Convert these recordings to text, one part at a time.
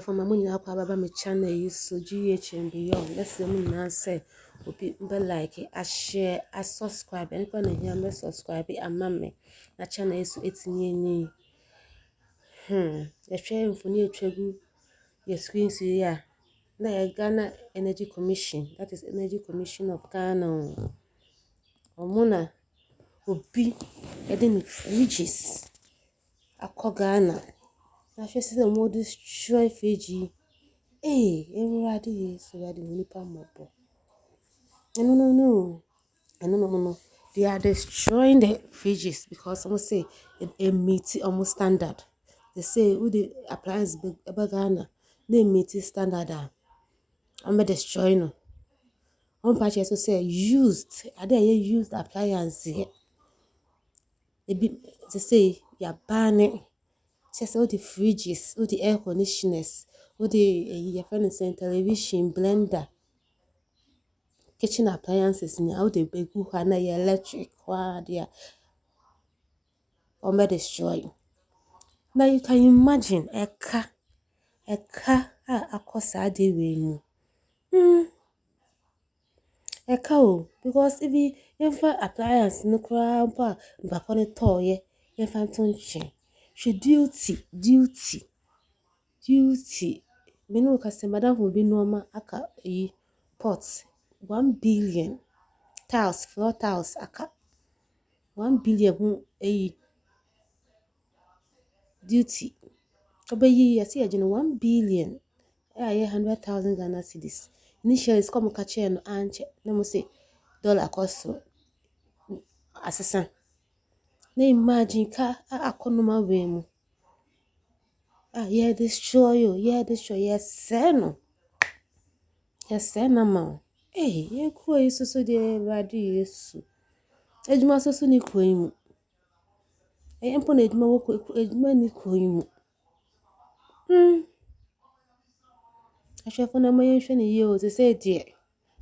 From my money, I'll my channel is so GH and beyond. Let's the moon now say, be like it, I share, I subscribe, and when I hear me subscribe, and mammy, that channel is 18 years. The share for near Tregu, your screen, see ya. Na Ghana Energy Commission, that is Energy Commission of Ghana. Omuna, Obi, Eden fridges, a Ghana. Now she said, the more destroy Fiji. Everybody is already Nipa Mobo. No. They are destroying the Fijis because someone say it meets almost standard. They say who the appliance Ghana, they meet standard. I'm destroying. One patch also say used. Are they used appliance here? They say you're banning. She said all the fridges, all the air conditioners, all the your friends and television, blender, kitchen appliances, how they beg who hana your electric dia or destroy. Now you can imagine a car a cost a day way. A cow because if you appliance no crab back on a toy, you phantom chain. She duty. Menu customer madam will be normal aka pots 1 billion tiles, floor tiles aka 1 billion duty. Obeyi I see a 1 billion. 100,000 Ghana cedis. Initially it's come catch and anche. Let me say dollar cost assassin. Na imagine ka akonoma we mu. Destroy, yes, no. Yes, ma. You kro so de radi yesu. Ejuma so ni kro mu. Empo na ejuma wo ejuma ni kro mu. Ahwefo na mayenhwe ne ye o se say de.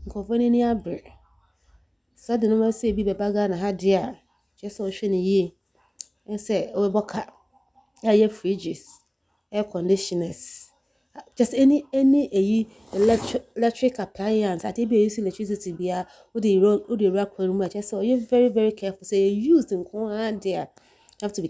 Nkofo ni abre. So de no ma say bi beba ga na ha de a. Just so hwe ne ye. En say we boka. Aye fridges, air conditioners. Just any electric appliance. I think be use electricity be with the rack room. Just so you're very careful. Say you use in there. You have to be